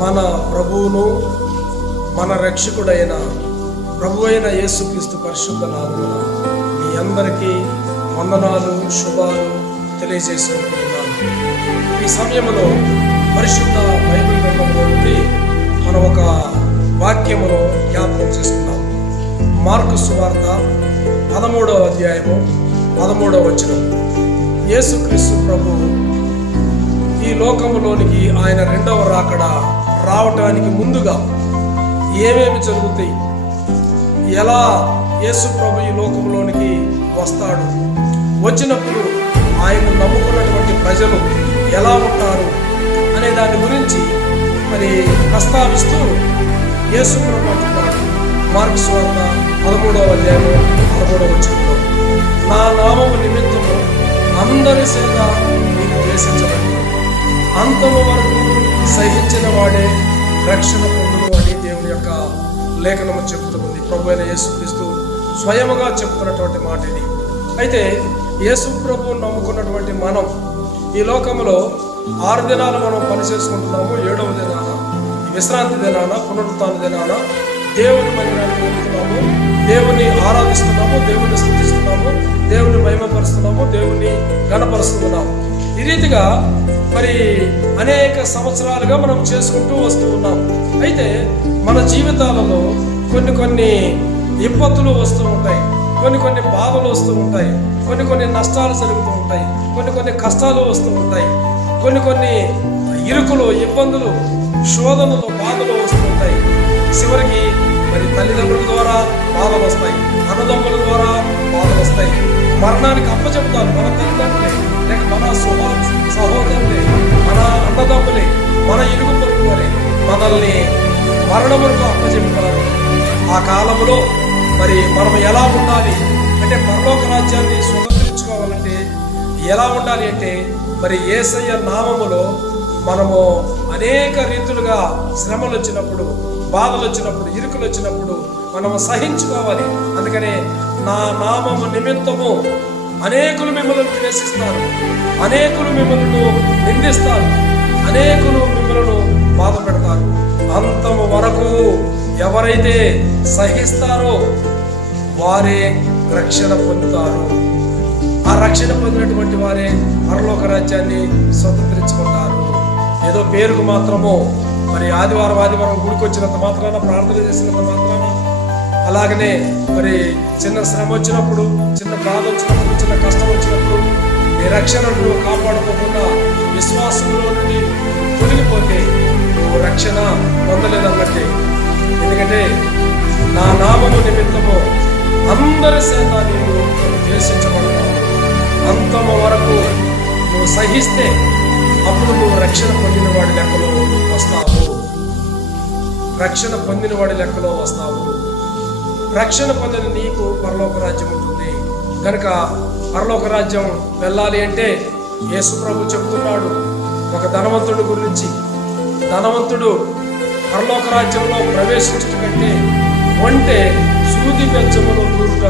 మన ప్రభువును మన రక్షకుడైన ప్రభు అయిన యేసుక్రీస్తు పరిశుద్ధ నామమున మీ అందరికీ వందనాలు, శుభాలు తెలియజేసుకుంటున్నాను. ఈ సమయంలో పరిశుద్ధ బైబిల్ గ్రంథంలో నుండి మనం ఒక వాక్యమును జ్ఞాపకం చేసుకుందాం. మార్కు సువార్త 13వ అధ్యాయము 13వ వచనం. యేసుక్రీస్తు ప్రభు ఈ లోకములోనికి ఆయన రెండవ రాకడ రావటానికి ముందుగా ఏమేమి జరుగుతాయి, ఎలా యేసు ప్రభు ఈ లోకంలోనికి వస్తాడు, వచ్చినప్పుడు ఆయన నమ్ముకున్నటువంటి ప్రజలు ఎలా ఉంటారు అనే దాని గురించి మరి ప్రస్తావిస్తూ యేసు ప్రభు అంటున్నాడు. మార్కు సువార్త 13వ అధ్యాయము 13వ వచనంలో, నా నామము నిమిత్తము అందరి చేత నీకు ద్వేషించబడి అంతము వరకు సహించిన వాడే రక్షణ పొందును అని దేవుని యొక్క లేఖనము చెబుతుంది. ప్రభు అయిన యేసుక్రీస్తు స్వయముగా చెబుతున్నటువంటి మాట ఇది. అయితే యేసు ప్రభు నమ్ముకున్నటువంటి మనం ఈ లోకంలో 6 దినాలు మనం పనిచేసుకుంటున్నాము. 7వ దినాన విశ్రాంతి దినాన, పునరుత్థాన దినాన దేవుని మందిరానికి వెళ్తున్నాము, దేవుని ఆరాధిస్తున్నాము, దేవుని స్తుతిస్తున్నాము, దేవుని మహిమపరుస్తున్నాము, దేవుని గణపరుస్తున్నాము. ఈ రీతిగా మరి అనేక సంవత్సరాలుగా మనం చేసుకుంటూ వస్తూ ఉన్నాం. అయితే మన జీవితాలలో కొన్ని ఇబ్బందులు వస్తూ ఉంటాయి, కొన్ని బాధలు వస్తూ ఉంటాయి, కొన్ని నష్టాలు జరుగుతూ ఉంటాయి, కొన్ని కష్టాలు వస్తూ ఉంటాయి, కొన్ని ఇరుకులు, ఇబ్బందులు, శోధనలు, బాధలు వస్తూ ఉంటాయి. చివరికి మరి తల్లిదండ్రుల ద్వారా బాధలు వస్తాయి, అన్నదమ్ముల ద్వారా బాధలు వస్తాయి, మరణానికి అప్పచెప్తారు మన తల్లిదండ్రులే, లేక మన సహోదరులే, మన అన్నదమ్ములే, మన ఇరుగు పొరుగు వారే మనల్ని మరణములకు అప్పచెప్తారు. ఆ కాలంలో మరి మనం ఎలా ఉండాలి అంటే, పరలోక రాజ్యాన్ని స్వతంత్రించుకోవాలంటే ఎలా ఉండాలి అంటే, మరి యేసయ్య నామములో మనము అనేక రీతులుగా శ్రమలు వచ్చినప్పుడు, బాధలు వచ్చినప్పుడు, ఇరుకులు వచ్చినప్పుడు మనము సహించుకోవాలి. అందుకనే నా నామము నిమిత్తము అనేకులు మిమ్మల్ని ద్వేషిస్తారు, అనేకులు మిమ్మల్ని నిందిస్తారు, అనేకులు మిమ్మల్ని బాధ పెడతారు. అంతము వరకు ఎవరైతే సహిస్తారో వారే రక్షణ పొందుతారు. ఆ రక్షణ పొందినటువంటి వారే పరలోక రాజ్యాన్ని స్వతంత్రించుకుంటారు. ఏదో పేరుకు మాత్రమో మరి ఆదివారం గుడికి వచ్చినంత మాత్రాన, ప్రార్థన చేసినంత మాత్రాన, అలాగనే మరి చిన్న శ్రమ వచ్చినప్పుడు, చిన్న బాధ వచ్చినప్పుడు, చిన్న కష్టం వచ్చినప్పుడు నీ రక్షణను కాపాడుకోకుండా విశ్వాసంలో నుండి తొలగిపోతే నువ్వు రక్షణ పొందలేదన్నట్టే. ఎందుకంటే నా నామము నిమిత్తము అందరి చేత నీవు ద్వేషించబడతావు. అంతము వరకు నువ్వు సహిస్తే అప్పుడు నువ్వు రక్షణ పొందిన వాడి లెక్కలో వస్తావు. రక్షణ పొందిన వాడి లెక్కలో వస్తావు. రక్షణ పొందిన నీకు పరలోక రాజ్యం ఉంటుంది. కనుక పరలోక రాజ్యం వెళ్ళాలి అంటే యేసు ప్రభు చెబుతున్నాడు ఒక ధనవంతుడి గురించి. ధనవంతుడు పరలోక రాజ్యంలో ప్రవేశించడం కంటే ఒంటే సూది బెచ్చములో దూరుట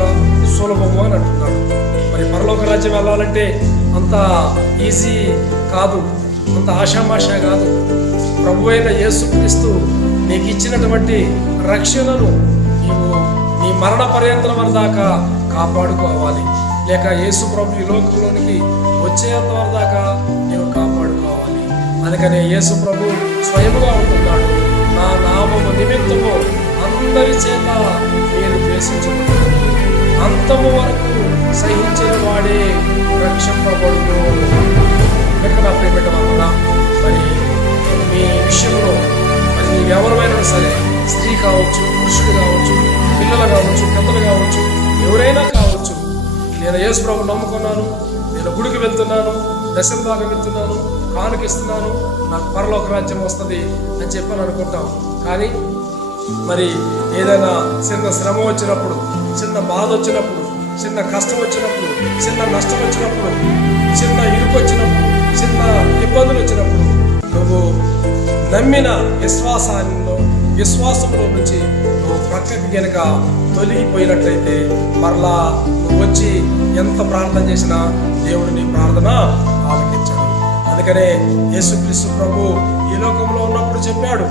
సులభము అని అంటున్నాడు. మరి పరలోక రాజ్యం వెళ్ళాలంటే అంత ఈజీ కాదు, అంత ఆషామాషా కాదు. ప్రభు అయిన యేసుక్రీస్తు నీకు ఇచ్చినటువంటి రక్షణను నీవు నీ మరణ పర్యంతరం వరకు దాకా కాపాడుకోవాలి. లేక యేసు ప్రభు ఈ లోకంలోనికి వచ్చేంత వరకు దాకా నీవు కాపాడుకోవాలి. అందుకనే యేసు ప్రభు స్వయముగా ఉంటున్నాడు. నా నామము నిమిత్తము అందరి చేత మీరు ద్వేషించబడతారు, అంతము వరకు సహించిన వాడే రక్షింపబడును. ఎక్కడ ప్రియపెట్ట వల్ల మరి మీ విషయంలో మరి మీరు ఎవరైనా సరే, స్త్రీ కావచ్చు, పురుషుడు కావచ్చు, పిల్లలు కావచ్చు, పెద్దలు కావచ్చు, ఎవరైనా కావచ్చు, నేను యేసు ప్రభు నమ్ముకున్నాను, నేను గుడికి వెళ్తున్నాను, దశమ భాగం వెళ్తున్నాను, కానుకిస్తున్నాను, నాకు పరలోక రాజ్యం వస్తుంది అని చెప్పని అనుకుంటాం. కానీ మరి ఏదైనా చిన్న శ్రమ వచ్చినప్పుడు, చిన్న బాధ వచ్చినప్పుడు, చిన్న కష్టం వచ్చినప్పుడు, చిన్న నష్టం వచ్చినప్పుడు, చిన్న ఇరుకు వచ్చినప్పుడు, చిన్న ఇబ్బందులు వచ్చినప్పుడు నువ్వు నమ్మిన విశ్వాసంలో నుంచి నువ్వు ప్రక్కకి గనక తొలగిపోయినట్లయితే మరలా నువ్వు వచ్చి ఎంత ప్రార్థన చేసినా దేవుడు నీ ప్రార్థన ఆలకించాడు. అందుకనే యేసుక్రీస్తు ప్రభు ఈ లోకంలో ఉన్నప్పుడు చెప్పాడు,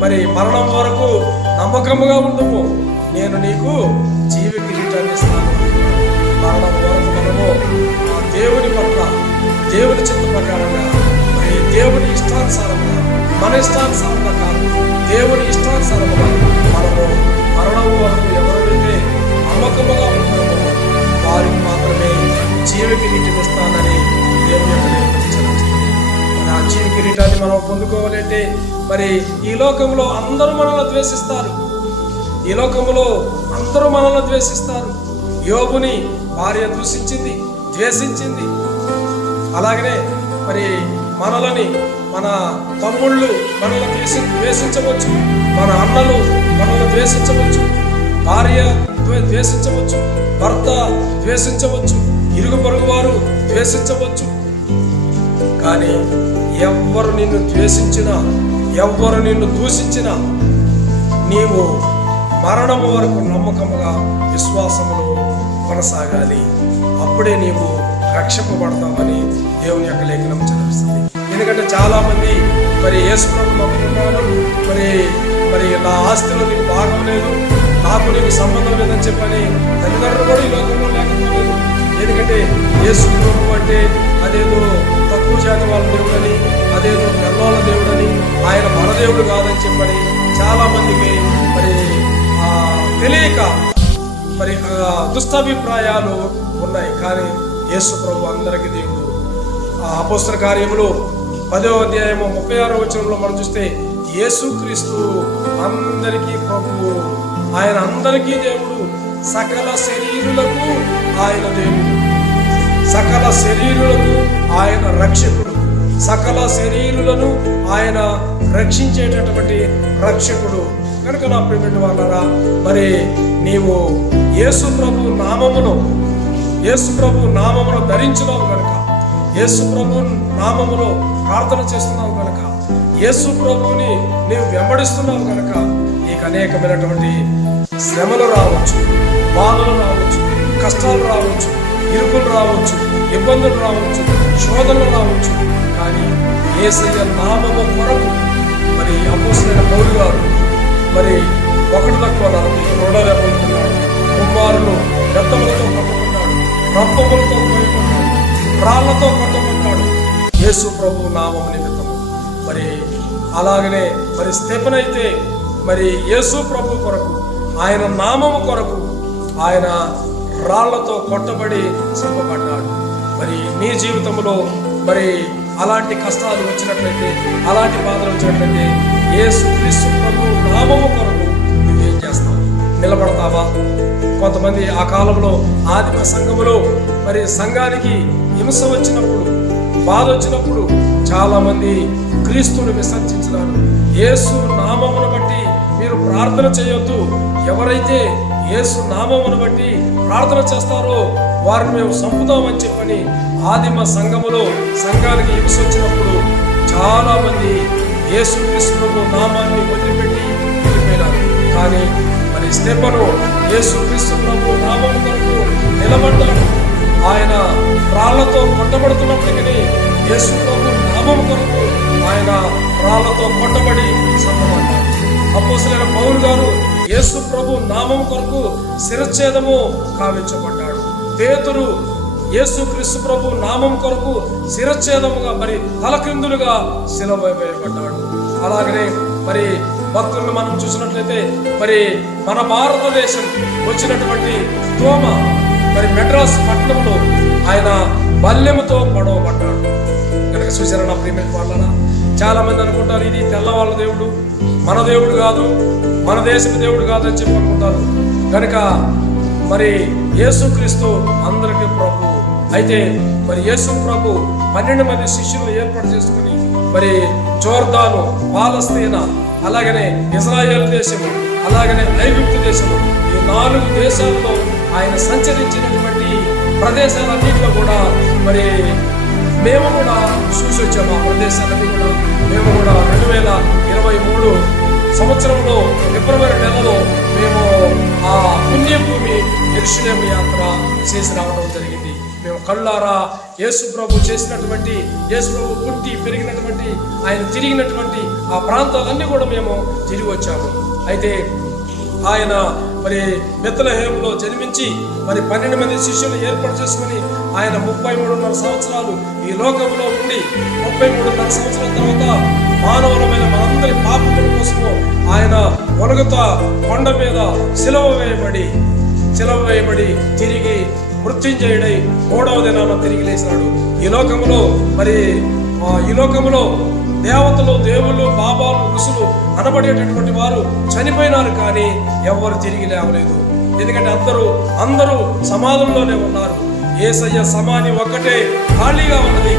మరి మరణం వరకు నమ్మకముగా ఉండము, నేను నీకు జీవ కిరీటాన్ని ఇస్తాను. మరణం వరకు మనము దేవుని పట్ల, దేవుని చిత్త ప్రకారంగా, మరి దేవుని ఇష్టానుసారంగా, మన ఇష్టానుసారంగా కాదు, దేవుని ఇష్టానుసారంగా మనము మరణం వరకు ఎవరైతే నమ్మకముగా ఉంటామో వారికి మాత్రమే జీవ కిరీటం ఇస్తానని దేవుని యొక్క మరి ఆ జీవ కిరీటాన్ని మనం పొందుకోవాలంటే మరి ఈ లోకంలో అందరూ మనల్ని ద్వేషిస్తారు. ఈ లోకంలో అందరూ మనల్ని ద్వేషిస్తారు. యోబుని భార్య దూషించింది, ద్వేషించింది. అలాగనే మరి మనలని మన తమ్ముళ్ళు మనల్ని ద్వేషించవచ్చు, మన అన్నలు మనల్ని ద్వేషించవచ్చు, భార్య ద్వేషించవచ్చు, భర్త ద్వేషించవచ్చు, ఇరుగు పొరుగు వారు ద్వేషించవచ్చు. కానీ ఎవ్వరు నిన్ను ద్వేషించినా, ఎవ్వరు నిన్ను దూషించినా నీవు మరణము వరకు నమ్మకముగా విశ్వాసములో కొనసాగాలి. అప్పుడే నీవు రక్షింపబడతామని దేవుని యొక్క లేఖనం చదివిస్తుంది. ఎందుకంటే చాలా మంది మరి యేసు ప్రభువును నమ్ముకున్నారు, మరి నా ఆస్తిలో నీకు భాగం లేదు, నాకు నీకు సంబంధం లేదని చెప్పని తల్లిదండ్రులు కూడా ఈ లోకంలో లేకపోలేదు. ఎందుకంటే యేసు ప్రభు అంటే అదేదో తక్కువ జాతి వాళ్ళ దేవుడని, అదేదో పెద్దవాళ్ళ దేవుడని, ఆయన మన దేవుడు కాదని చెప్పని చాలా మందికి మరి తెలియక మరి దుష్టాభిప్రాయాలు ఉన్నాయి. కానీ యేసు ప్రభు అందరికీ దేవుడు. అపోస్తల కార్యములు 10వ అధ్యాయము 36వ వచనంలో మనం చూస్తే యేసుక్రీస్తు అందరికీ ప్రభువు, ఆయన అందరికీ దేవుడు, సకల శరీరులకు ఆయన దేవుడు, సకల శరీరులకు ఆయన రక్షకుడు, సకల శరీరులను ఆయన రక్షించేటటువంటి రక్షకుడు. కనుక నా ప్రియమైన వాళ్ళారా, మరి నీవు యేసు ప్రభు నామమును ధరించున్నావు కనుక, యేసు ప్రభు నామములో ప్రార్థన చేస్తున్నావు కనుక, యేసు ప్రభుని నీవు వెంబడిస్తున్నావు కనుక నీకు అనేకమైనటువంటి శ్రమలు రావచ్చు, బాధలు రావచ్చు, కష్టాలు రావచ్చు, ఇరుకులు రావచ్చు, ఇబ్బందులు రావచ్చు, శోధనలు రావచ్చు. కానీ యేసయ్య నామము కొరకు మరి అపోస్తలుడైన పౌలు గారు మరి 1:40 పొందుతున్నాడు. కుమారులు రక్తములతో కొట్టబడ్డాడు, రప్పములతో కొయ్యబడ్డాడు, రాళ్లతో కొట్టబడ్డాడు యేసు ప్రభు నామము నిమిత్తము. మరి అలాగనే మరి స్తెఫనైతే మరి యేసు ప్రభు కొరకు, ఆయన నామము కొరకు ఆయన రాళ్లతో కొట్టబడి చంపబడ్డాడు. మరి నీ జీవితంలో మరి అలాంటి కష్టాలు వచ్చినట్లయితే, అలాంటి బాధలు వచ్చినట్లయితే యేసుక్రీస్తు ప్రభు నామము కొరకు నువ్వేం చేస్తావు? నిలబడతావా? కొంతమంది ఆ కాలంలో ఆదిమ సంఘములో మరి సంఘానికి హింస వచ్చినప్పుడు, బాధ వచ్చినప్పుడు చాలా మంది క్రీస్తుని విసర్జించినారు. యేసు నామమును బట్టి మీరు ప్రార్థన చేయొద్దు, ఎవరైతే యేసు నామమును బట్టి ప్రార్థన చేస్తారో వారిని మేము చంపుతామని చెప్పని ఆదిమ సంఘములో సంఘానికి హింస వచ్చినప్పుడు చాలా మంది యేసుక్రీస్తు నామాన్ని వదిలిపెట్టి వెళ్ళిపోయినారు. కానీ మరి స్తెఫను యేసుక్రీస్తు ప్రభు నామము కొరకు నిలబడ్డాడు. ఆయన రాళ్లతో కొట్టబడుతున్నప్పటికీ యేసు ప్రభు నామము కొరకు ఆయన రాళ్లతో కొట్టబడి చంపబడ్డాడు. అపోస్తలుడైన పౌలు గారు యేసు ప్రభు నామము కొరకు శిరచ్ఛేదము కావించబడ్డాడు. పేతురు యేసుక్రీస్తు ప్రభు నామం కొరకు శిరచ్ఛేదముగా మరి తలక్రిందులుగా శిలువ వేయబడ్డాడు. అలాగనే మరి భక్తులను మనం చూసినట్లయితే మరి మన భారతదేశం వచ్చినటువంటి తోమ మరి మెడ్రాస్ పట్టణంలో ఆయన బల్యముతో పొడవబడ్డాడు. కనుక చూసారా నా ప్రియమైన వాళ్ళనా, చాలా మంది అనుకుంటారు ఇది తెల్లవాళ్ళ దేవుడు, మన దేవుడు కాదు, మన దేశపు దేవుడు కాదు అని చెప్పి అనుకుంటారు. కనుక మరి యేసుక్రీస్తు అందరికీ ప్రభు. అయితే మరి యేసు ప్రభు 12 మంది శిష్యులు ఏర్పాటు చేసుకుని మరి జోర్దాను, పాలస్తీనా, అలాగనే ఇజ్రాయేల్ దేశము, అలాగనే ఐగుప్తు దేశము, ఈ 4 దేశాల్లో ఆయన సంచరించినటువంటి ప్రదేశాలన్నింటిలో కూడా మరి మేము కూడా చూసి వచ్చాము. ఆ ప్రదేశాలన్నీ కూడా మేము కూడా 2023 సంవత్సరంలో ఫిబ్రవరి నెలలో మేము ఆ పుణ్యభూమి యెరూషలేము యాత్ర చేసి రావడం జరిగింది. మేము కళ్ళారా యేసు ప్రభు చేసినటువంటి, యేసు ప్రభు పుట్టి పెరిగినటువంటి, ఆయన తిరిగినటువంటి ఆ ప్రాంతాలన్నీ కూడా మేము తిరిగి వచ్చాము. అయితే ఆయన మరి బెత్లెహేములో జన్మించి మరి 12 మంది శిష్యులు ఏర్పాటు చేసుకుని ఆయన 33.5 సంవత్సరాలు ఈ లోకంలో ఉండి 33.5 సంవత్సరాల తర్వాత మానవులమైన మనందరి పాపముల కోసము ఆయన ఒలగతా కొండ మీద సిలువ వేయబడి తిరిగి మృత్యుంజయుడై 3వ దినాన తిరిగి లేచినాడు. ఈ లోకములో దేవతలు, దేవుళ్ళు, బాబాలు, ఋషులు అనబడేటటువంటి వారు చనిపోయినారు, కానీ ఎవరు తిరిగి లేవలేదు. ఎందుకంటే అందరూ సమాధుల్లోనే ఉన్నారు. యేసయ్య సమాధి ఒక్కటే ఖాళీగా ఉన్నది.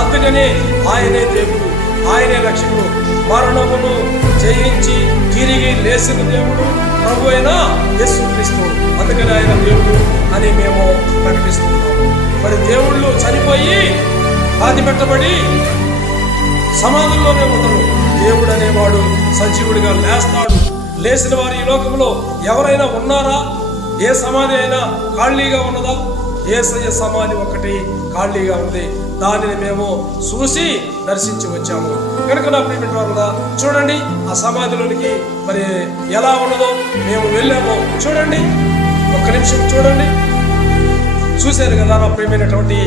అందుకనే ఆయనే దేవుడు, ఆయనే రక్షకుడు, మరణమును జయించి తిరిగి లేచిన దేవుడు ప్రభు అయిన యేసుక్రీస్తు. అందుకని ఆయన దేవుడు అని మేము ప్రకటిస్తున్నాము. మరి దేవుళ్ళు చనిపోయి పాతి పెట్టబడి సమాధుల్లోనే ఉండరు. దేవుడు అనేవాడు సజీవుడిగా లేస్తాడు. లేచిన వారు ఈ లోకంలో ఎవరైనా ఉన్నారా? ఏ సమాధి అయినా ఖాళీగా ఉన్నదా? యేసయ్య సమాధి ఒకటి ఖాళీగా ఉంది. దానిని మేము చూసి దర్శించి వచ్చాము. కనుక నా ప్రియమైన వారులారా, చూడండి ఆ సమాధిలోనికి మరి ఎలా ఉన్నదో మేము వెళ్ళామో చూడండి. ఒక్క నిమిషం చూడండి. చూశారు కదా నా ప్రియమైనటువంటి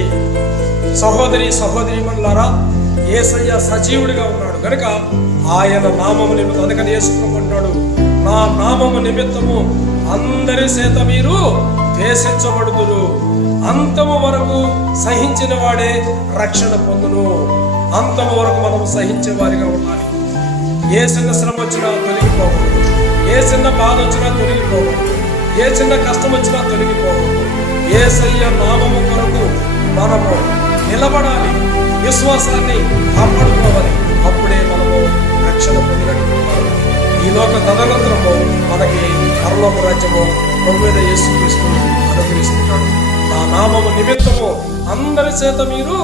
సహోదరి మనులారా, యేసయ్య సజీవుడిగా ఉన్నాడు కనుక ఆయన నామము నిమిత్తం, అందుకని యేసు ప్రభు అంటాడు, నా నామము నిమిత్తము అందరి చేత మీరు ద్వేషించబడుదురు, అంతము వరకు సహించిన వాడే రక్షణ పొందును. అంతము వరకు మనం సహించే వారిగా ఉండాలి. ఏ చిన్న శ్రమ వచ్చినా తొలగిపోకూడదు, ఏ చిన్న బాధ వచ్చినా తొలగిపోకూడదు, ఏ చిన్న కష్టం వచ్చినా తొలగిపోకూడదు. యేసయ్య నామము కొరకు మనము నిలబడాలి, విశ్వాసాన్ని కాపాడుకోవాలి. అప్పుడే మనము రక్షణ పొందినట్టు. ఈ లోక తదనంతరము మనకి పరలోక రాజ్యము ప్రభువైన యేసుక్రీస్తు అనుగ్రహిస్తున్నాడు. నా నామము నిమిత్తము అందరి చేత మీరు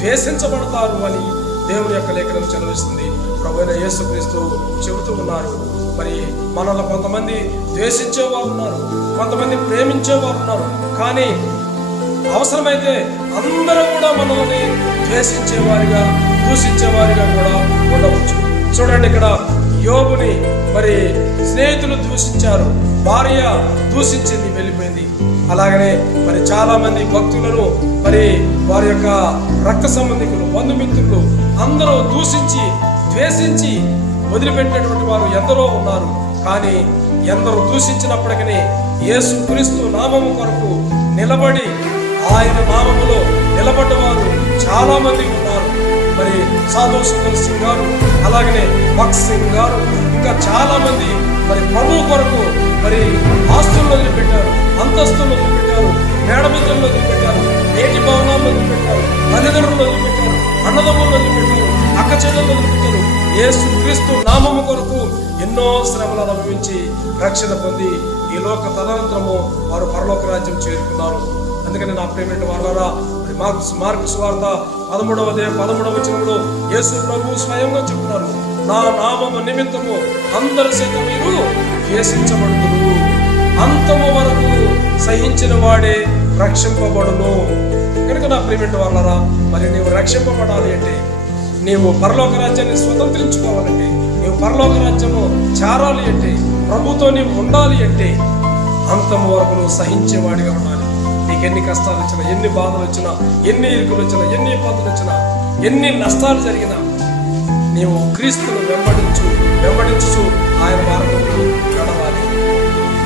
ద్వేషించబడతారు అని దేవుని యొక్క లేఖనం చదివిస్తుంది. ప్రభువైన యేసుక్రీస్తు చెబుతూ ఉన్నారు. మరి మనల్ని కొంతమంది ద్వేషించేవారు ఉన్నారు, కొంతమంది ప్రేమించేవారు ఉన్నారు. కానీ అవసరమైతే అందరూ కూడా మనల్ని ద్వేషించేవారిగా, దూషించేవారిగా కూడా ఉండవచ్చు. చూడండి, ఇక్కడ యోబుని మరి స్నేహితులు దూషించారు, భార్య దూషించింది, వెళ్ళిపోయింది. అలాగనే మరి చాలా మంది భక్తులను మరి వారి యొక్క రక్త సంబంధికులు, బంధుమిత్రులు అందరూ దూషించి ద్వేషించి వదిలిపెట్టినటువంటి వారు ఎందరో ఉన్నారు. కానీ ఎందరో దూషించినప్పటికీ యేసుక్రీస్తు నామము కొరకు నిలబడి ఆయన నామములో నిలబడ్డవారు చాలా మంది ఉన్నారు. మరి సాధు సుందర్ సింగ్ గారు, అలాగనే భక్త్ సింగ్ గారు, ఇంకా చాలా మంది మరి ప్రభు కొరకు మరి ఆస్తులను వదిలిపెట్టారు, అంతస్తులను వదిలిపెట్టారు, మేడమిత్రులను వదిలిపెట్టారు, నేటి భవనాలను వదిలిపెట్టారు, తల్లిదండ్రులను వదిలిపెట్టారు, అన్నదమ్ములను వదిలిపెట్టారు, అక్క చెల్లెలను వదిలిపెట్టారు. యేసుక్రీస్తు నామము కొరకు ఎన్నో శ్రమలు అనుభవించి రక్షణ పొంది ఈ లోక తదనంతరము వారు పరలోక రాజ్యం చేరుకున్నారు. అందుకని నా ప్రియమైన వారులారా, మార్కు సువార్త 13వ అధ్యాయం 13వ వచనంలో యేసు ప్రభు స్వయంగా చెప్తున్నారు, నా నామము నిమిత్తము అందరి చేత మీరు ద్వేషించబడుదురు, అంతము వరకు సహించిన వాడే రక్షింపబడును. కనుక నా ప్రియమైన వారులారా, మరి నీవు రక్షింపబడాలి అంటే, నీవు పరలోక రాజ్యాన్ని స్వతంత్రించుకోవాలంటే, నీవు పరలోక రాజ్యము చేరాలి అంటే, ప్రభుతో నీవు ఉండాలి అంటే అంతము వరకు నువ్వు సహించేవాడిగా ఉండాలి. నీకు ఎన్ని కష్టాలు వచ్చినా, ఎన్ని బాధలు వచ్చినా, ఎన్ని ఇరుకులు వచ్చినా, ఎన్ని ఇబ్బందులు వచ్చినా, ఎన్ని నష్టాలు జరిగినా నీవు క్రీస్తును వెంబడించు ఆయన మార్గంలో నడవాలి.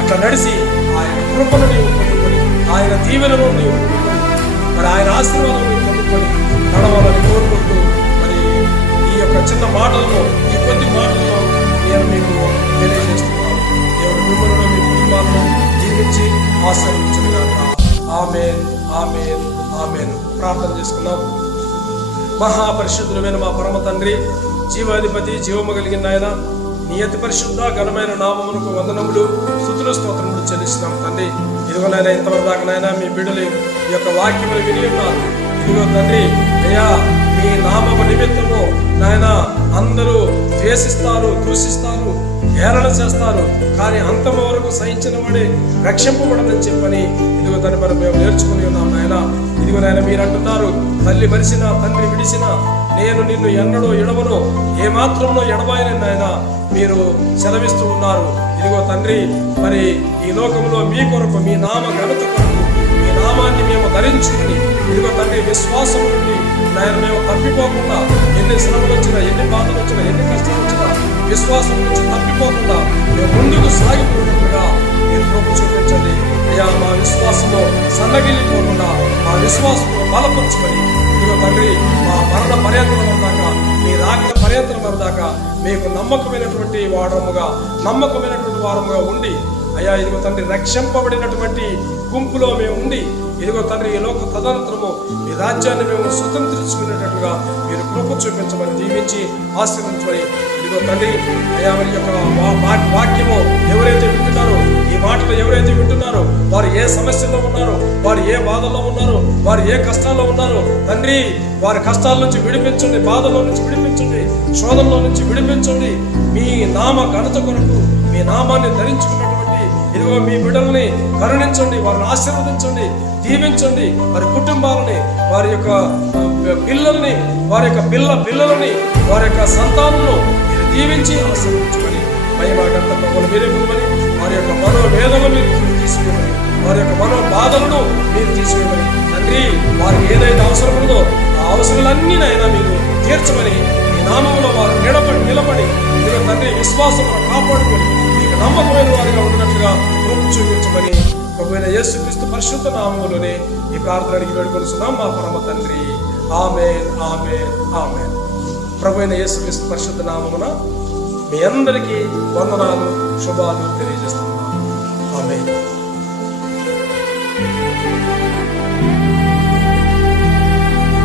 అట్లా నడిచి ఆయన కృపను నీవు పొందుకొని, ఆయన దీవెనను నీవు పొందుకొని, మరి ఆయన ఆశీర్వాదం నీవు పొందుకొని నడవాలని కోరుకుంటూ, మరి ఈ యొక్క చిన్న మాటలను, ఈ కొద్ది మాటలను నేను మీకు తెలియజేస్తున్నాను. దేవుడు మిమ్మల్ని, మీ కుటుంబాలను జీవించి ఆశీర్వదించుగాక. ఆమేన్, ఆమేన్, ఆమేన్. ప్రార్థన చేసుకున్నాం. మహాపరిశుద్ధులైన మా పరమ తండ్రి, జీవాధిపతి, జీవము కలిగిన ఆయన, నీ అతి పరిశుద్ధ ఘనమైన నామమునకు వందనములు, స్తుతులు, స్తోత్రములు చెల్లిస్తున్నాం తండ్రి. ఇదిగోనైనా ఇంతవరకు దాకానైనా మీ బిడ్డలు ఈ యొక్క వాక్యములు విని ఉన్నారు. ఇదిగో తండ్రి, అయ్యా మీ నామము నిమిత్తము నాయన అందరూ ద్వేషిస్తారు, దూషిస్తారు, హేళన చేస్తారు, కానీ అంతం వరకు సహించిన వాడే రక్షింపబడదని చెప్పని ఇదిగో తండ్రి మరి మేము నేర్చుకుని ఉన్నాం నాయన. ఇదిగో నాయన మీరు అంటున్నారు, తల్లి మరిసినా తండ్రి విడిసినా నేను నిన్ను ఎన్నడూ ఎడవను, ఏమాత్రంలో ఎడబాయని నాయన మీరు సెలవిస్తూ ఉన్నారు. ఇదిగో తండ్రి మరి ఈ లోకంలో మీ కొరకు, మీ నామ ఘనత కొరకు, మీ నామాన్ని మేము ధరించుకుని ఇదిగో తండ్రి విశ్వాసం నుండి నాయన మేము తప్పిపోకుండా, ఎన్ని శ్రమలు వచ్చినా, ఎన్ని బాధలు వచ్చినా, ఎన్ని కష్టాలు వచ్చినా విశ్వాసం నుంచి తప్పిపోకుండా మేము ముందుకు సాగిపోయినట్లుగా మీరు కృప చూపించండి అయ్యా. మా విశ్వాసము సన్నగిల్లిపోకుండా మా విశ్వాసము బలపరచుకొని ఇదిగో తండ్రి మా మరణ పర్యంతరం దాకా, మీ రాకడ పర్యంతరం వరదాకా మీకు నమ్మకమైనటువంటి నమ్మకమైనటువంటి వారముగా ఉండి అయ్యా ఇదిగో తండ్రి రక్షింపబడినటువంటి గుంపులో మేము ఉండి ఇదిగో తండ్రి ఈ లోక తదనంతరము ఈ రాజ్యాన్ని మేము స్వతంత్రించుకునేటట్లుగా మీరు కృప చూపించమని దీవించి ఆశీర్వదించమని ఇదిగో తండ్రి అయ్యా మరి యొక్క వాక్యము ఎవరైతే వింటున్నారో, ఈ మాటలు ఎవరైతే వింటున్నారో వారు ఏ సమస్యలో ఉన్నారో, వారు ఏ బాధల్లో ఉన్నారో, వారు ఏ కష్టాల్లో ఉన్నారో తండ్రి వారి కష్టాల నుంచి విడిపించండి, బాధల్లో నుంచి విడిపించండి, శోధనలో నుంచి విడిపించండి. మీ నామ ఘనత కొరకు మీ నామాన్ని ధరించుకున్నటువంటి ఇదిగో మీ బిడ్డల్ని కరుణించండి, వారిని ఆశీర్వదించండి, దీవించండి. వారి కుటుంబాలని, వారి యొక్క పిల్లల్ని, వారి యొక్క పిల్లలని, వారి యొక్క సంతానంలో మీరు దీవించి ఆశీర్వదించుకొని మహిమాగంత ప్రభువులు మీరే పొందమని, వారి యొక్క మనోవేదనలు మీరు తీసుకుని, వారి యొక్క మనోబాధలను మీరు తీసుకుని తండ్రి వారికి ఏదైతే అవసరం ఉందో ఆ అవసరాలన్నీనైనా మీరు తీర్చమని ఈ నామంలో వారు నిలబడి ఇదిగో తండ్రి విశ్వాసమును కాపాడుకొని మీకు నమ్మకమైన వారిగా ఉన్నట్లుగా కృప చూపించమని ప్రభువైన యేసుక్రీస్తు పరిశుద్ధ నామములోనే ఈ ప్రార్థన అడిగి వేడుకొనుచున్నాం మా పరమ తండ్రి. ఆమేన్, ఆమేన్, ఆమేన్. ప్రభువైన యేసుక్రీస్తు పరిశుద్ధ నామమున మీ అందరికీ వందనాలు, శుభాలు తెలియజేస్తున్నాం. ఆమేన్.